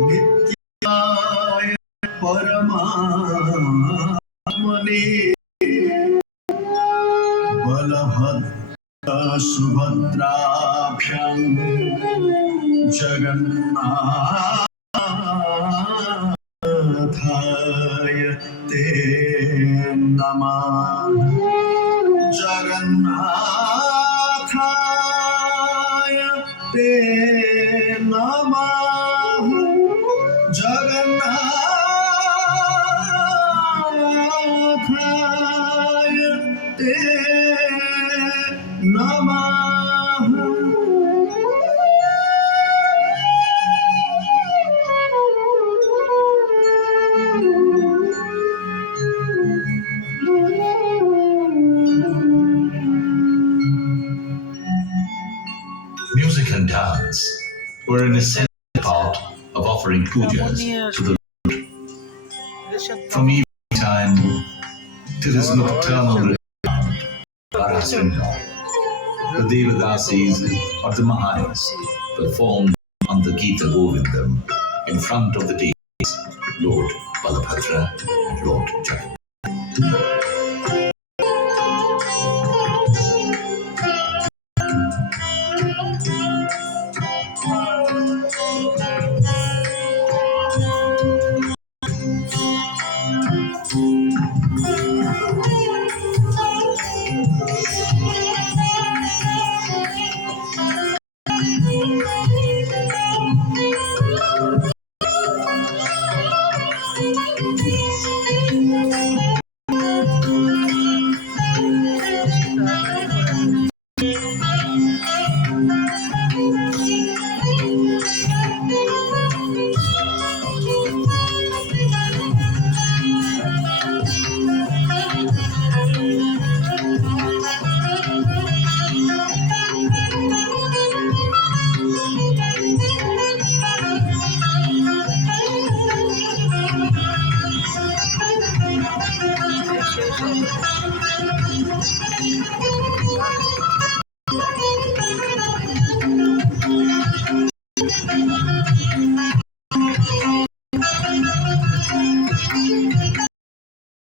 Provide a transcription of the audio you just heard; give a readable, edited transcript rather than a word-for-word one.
नित्याय परमात्मने बलभद्र सुभद्राभ्यां जगन्नाथाय ते नमः। जगन्नाथाय ते नमः। जगन्नाथाय ते नमः। Music and dance were an essential part of offering pujas to the Lord. From evening time to this nocturnal round, Parasringa, the Devadasis of the Mahayas performed on the Gita Govindam in front of the deities, Lord Balabhadra and Lord Jagannath.